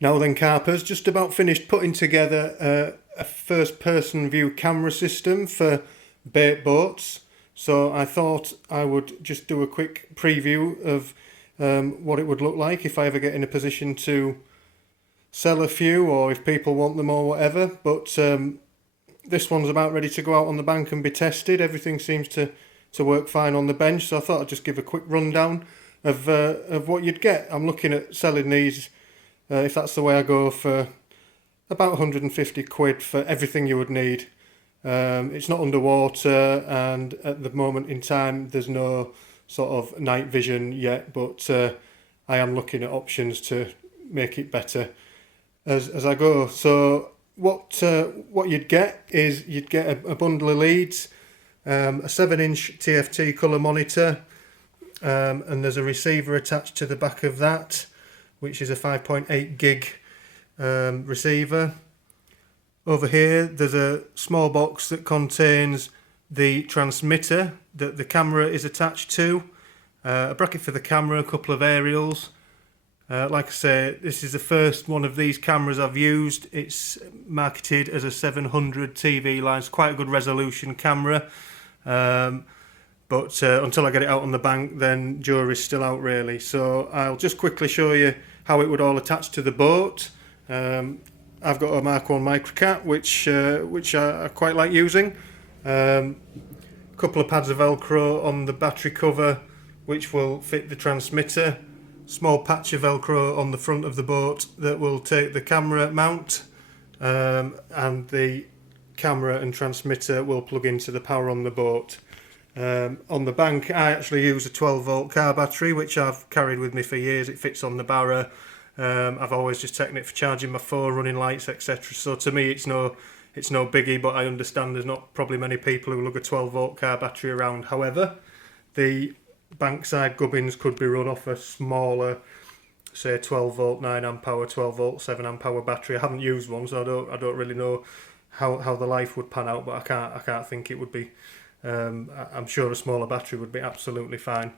Now then, Carpers, just about finished putting together a first-person view camera system for bait boats. So I thought I would just do a quick preview of what it would look like if I ever get in a position to sell a few, or if people want them or whatever. But this one's about ready to go out on the bank and be tested. Everything seems to work fine on the bench, so I thought I'd just give a quick rundown of what you'd get. I'm looking at selling these, if that's the way I go, for about 150 quid for everything you would need. It's not underwater, and at the moment in time there's no sort of night vision yet, but I am looking at options to make it better as I go. So what you'd get is you'd get a bundle of leads, a 7-inch TFT colour monitor, and there's a receiver attached to the back of that, which is a 5.8 gig receiver. Over here there's a small box that contains the transmitter that the camera is attached to, a bracket for the camera, a couple of aerials. Like I say, this is the first one of these cameras I've used. It's marketed as a 700 TV line. It's quite a good resolution camera, but until I get it out on the bank, then jury's still out really. So I'll just quickly show you how it would all attach to the boat. I've got a Mark 1 Microcat, which I quite like using. A couple of pads of Velcro on the battery cover, which will fit the transmitter. Small patch of Velcro on the front of the boat that will take the camera mount, and the camera and transmitter will plug into the power on the boat. On the bank I actually use a 12 volt car battery, which I've carried with me for years. It fits on the barra. I've always just taken it for charging my phone, running lights, etc. So to me it's no biggie, but I understand there's not probably many people who lug a 12 volt car battery around. However, the bankside gubbins could be run off a smaller, say 12 volt 9 amp hour, 12 volt 7 amp hour battery. I haven't used one, so I don't really know how the life would pan out, but I can't think it would be. I'm sure a smaller battery would be absolutely fine.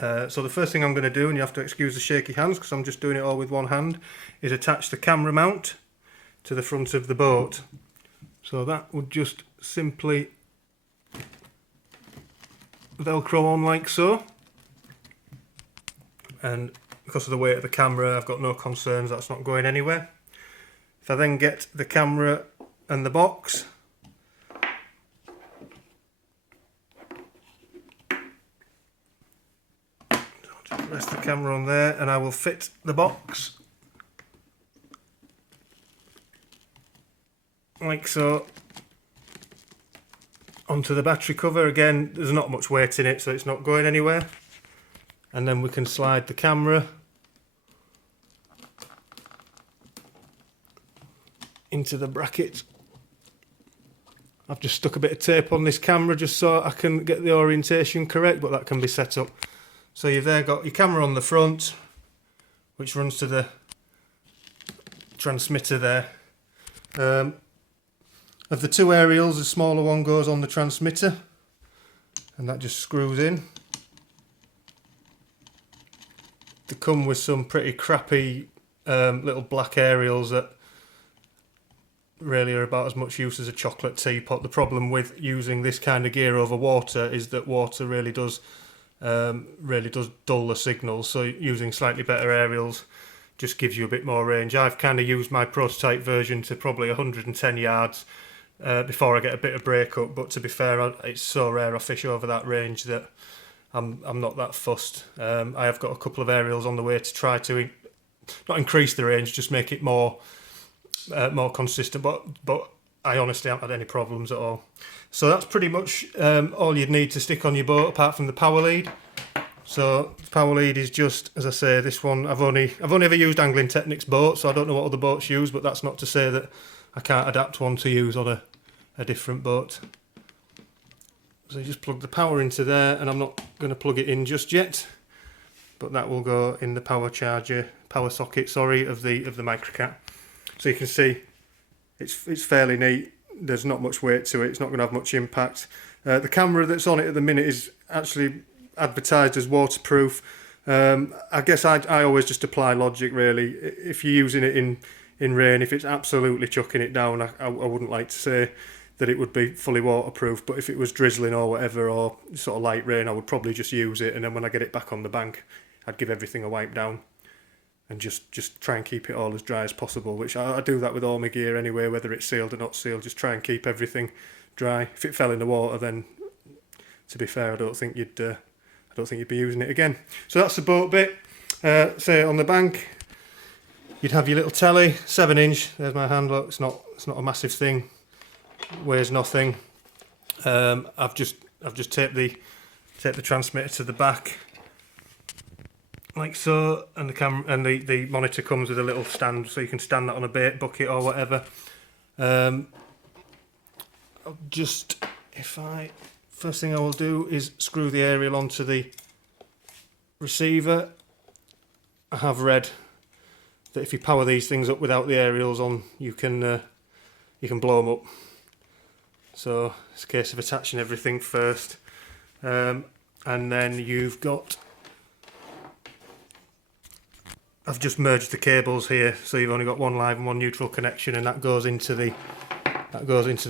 So the first thing I'm going to do, and you have to excuse the shaky hands because I'm just doing it all with one hand, is attach the camera mount to the front of the boat. So that would just simply Velcro on like so, and because of the weight of the camera I've got no concerns that's not going anywhere. If I then get the camera and the box, so just rest the camera on there and I will fit the box like so onto the battery cover. Again, there's not much weight in it, so it's not going anywhere. And then we can slide the camera into the bracket. I've just stuck a bit of tape on this camera just so I can get the orientation correct, but that can be set up. So you've there got your camera on the front, which runs to the transmitter there. Of the two aerials, the smaller one goes on the transmitter, and that just screws in. They come with some pretty crappy little black aerials that really are about as much use as a chocolate teapot. The problem with using this kind of gear over water is that water really does dull the signal, so using slightly better aerials just gives you a bit more range. I've kind of used my prototype version to probably 110 yards before I get a bit of breakup, but to be fair, it's so rare I fish over that range that I'm not that fussed. I have got a couple of aerials on the way to try to not increase the range, just make it more consistent, but I honestly haven't had any problems at all. So that's pretty much all you'd need to stick on your boat, apart from the power lead. So the power lead is just, as I say, this one. I've only ever used Angling Technics boats, so I don't know what other boats use, but that's not to say that I can't adapt one to use on a different boat. So you just plug the power into there, and I'm not going to plug it in just yet, but that will go in the power socket, of the Microcat. So you can see it's fairly neat. There's not much weight to it. It's not going to have much impact. The camera that's on it at the minute is actually advertised as waterproof. I guess I always just apply logic really. If you're using it in rain, if it's absolutely chucking it down, I wouldn't like to say that it would be fully waterproof, but if it was drizzling or whatever, or sort of light rain, I would probably just use it, and then when I get it back on the bank, I'd give everything a wipe down and just try and keep it all as dry as possible, which I do that with all my gear anyway, whether it's sealed or not sealed, just try and keep everything dry. If it fell in the water, then to be fair, I don't think you'd be using it again. So that's the boat bit. Say on the bank, you'd have your little telly, 7-inch. There's my hand lock. It's not a massive thing. Weighs nothing. I've just taped the transmitter to the back, like so, and the camera and the monitor comes with a little stand, so you can stand that on a bait bucket or whatever. First thing I will do is screw the aerial onto the receiver. I have read that if you power these things up without the aerials on, you can blow them up. So it's a case of attaching everything first, and then you've got. I've just merged the cables here, so you've only got one live and one neutral connection, and that goes into the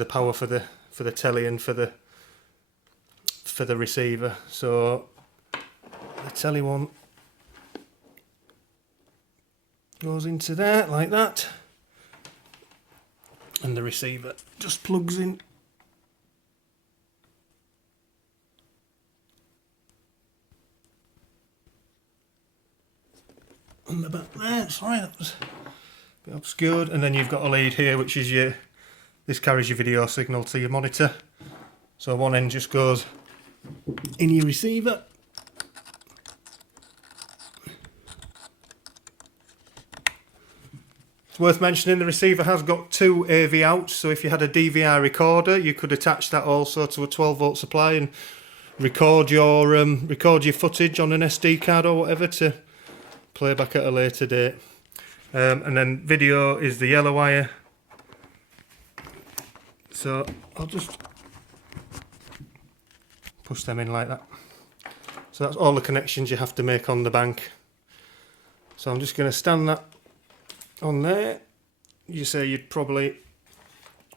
power for the telly and for the receiver. So the telly one goes into there like that, and the receiver just plugs in on the back there. Sorry, that was a bit obscured. And then you've got a lead here, which is this carries your video signal to your monitor. So one end just goes in your receiver, it's worth mentioning the receiver has got 2 AV outs, so if you had a DVR recorder, you could attach that also to a 12-volt supply and record your footage on an SD card or whatever to play back at a later date. And then video is the yellow wire. So I'll just push them in like that. So that's all the connections you have to make on the bank. So I'm just going to stand that on there. You say you'd probably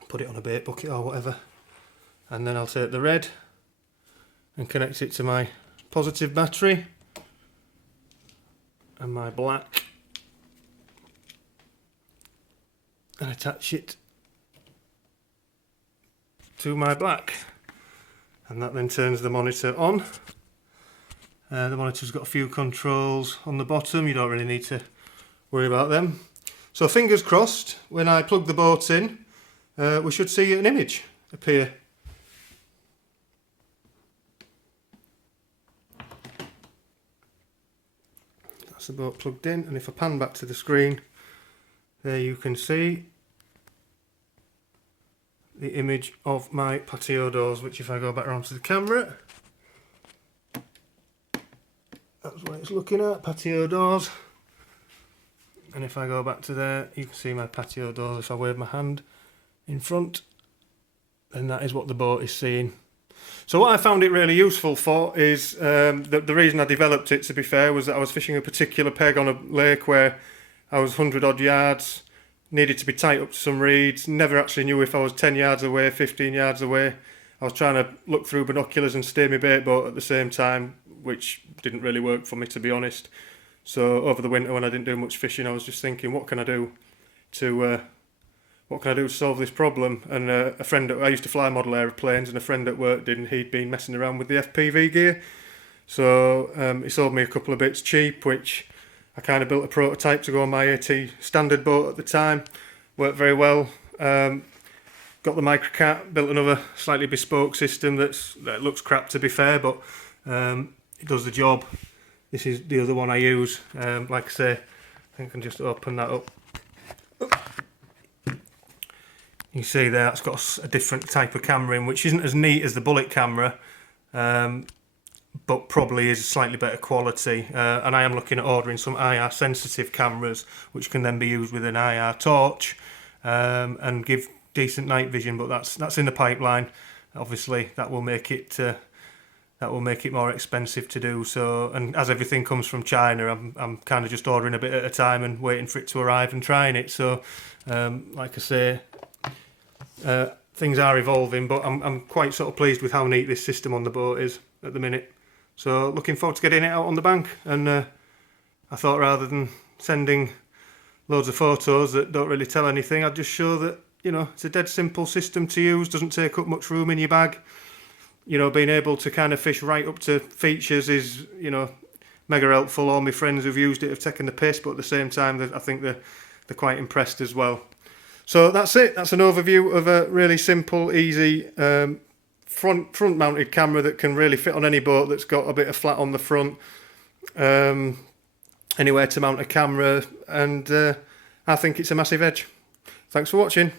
put it on a bait bucket or whatever. And then I'll take the red and connect it to my positive battery. And my black, and attach it to my black, and that then turns the monitor on. The monitor's got a few controls on the bottom, you don't really need to worry about them. So fingers crossed, when I plug the boat in, we should see an image appear. The boat plugged in, and if I pan back to the screen, there you can see the image of my patio doors, which if I go back around to the camera, that's what it's looking at, patio doors. And if I go back to there, you can see my patio doors. If I wave my hand in front, then that is what the boat is seeing. So what I found it really useful for is, the reason I developed it, to be fair, was that I was fishing a particular peg on a lake where I was 100 odd yards, needed to be tight up to some reeds, never actually knew if I was 10 yards away, 15 yards away. I was trying to look through binoculars and steer my bait boat at the same time, which didn't really work for me, to be honest. So over the winter when I didn't do much fishing, I was just thinking, what can I do to solve this problem? And a friend, I used to fly model aeroplanes, and a friend at work did, and he'd been messing around with the FPV gear. So he sold me a couple of bits cheap, which I kind of built a prototype to go on my AT standard boat at the time. Worked very well. Got the microcat, built another slightly bespoke system that looks crap, to be fair, but it does the job. This is the other one I use. Like I say, I think I can just open that up. You see there, it's got a different type of camera in, which isn't as neat as the bullet camera, but probably is slightly better quality. And I am looking at ordering some IR sensitive cameras, which can then be used with an IR torch and give decent night vision. But that's in the pipeline. Obviously, that will make it that will make it more expensive to do. So, and as everything comes from China, I'm kind of just ordering a bit at a time and waiting for it to arrive and trying it. So, like I say, things are evolving, but I'm quite sort of pleased with how neat this system on the boat is at the minute. So, looking forward to getting it out on the bank. And I thought rather than sending loads of photos that don't really tell anything, I'd just show that, you know, it's a dead simple system to use, doesn't take up much room in your bag. You know, being able to kind of fish right up to features is, you know, mega helpful. All my friends who've used it have taken the piss, but at the same time, I think they're quite impressed as well. So that's it. That's an overview of a really simple, easy front-mounted camera that can really fit on any boat that's got a bit of flat on the front. Anywhere to mount a camera, and I think it's a massive edge. Thanks for watching.